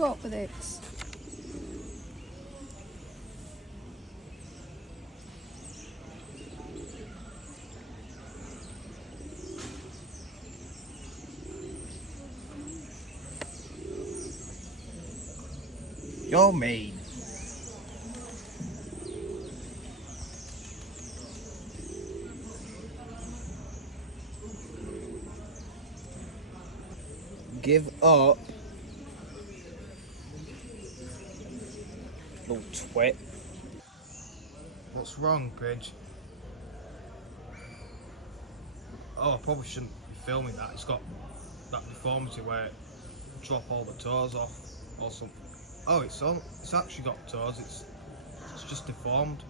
go for this. You're mean. Give up. Little twit. What's wrong, Pidge? Oh, I probably shouldn't be filming that. It's got that deformity where it drop all the toes off or something. Oh, it's actually got toes. It's just deformed.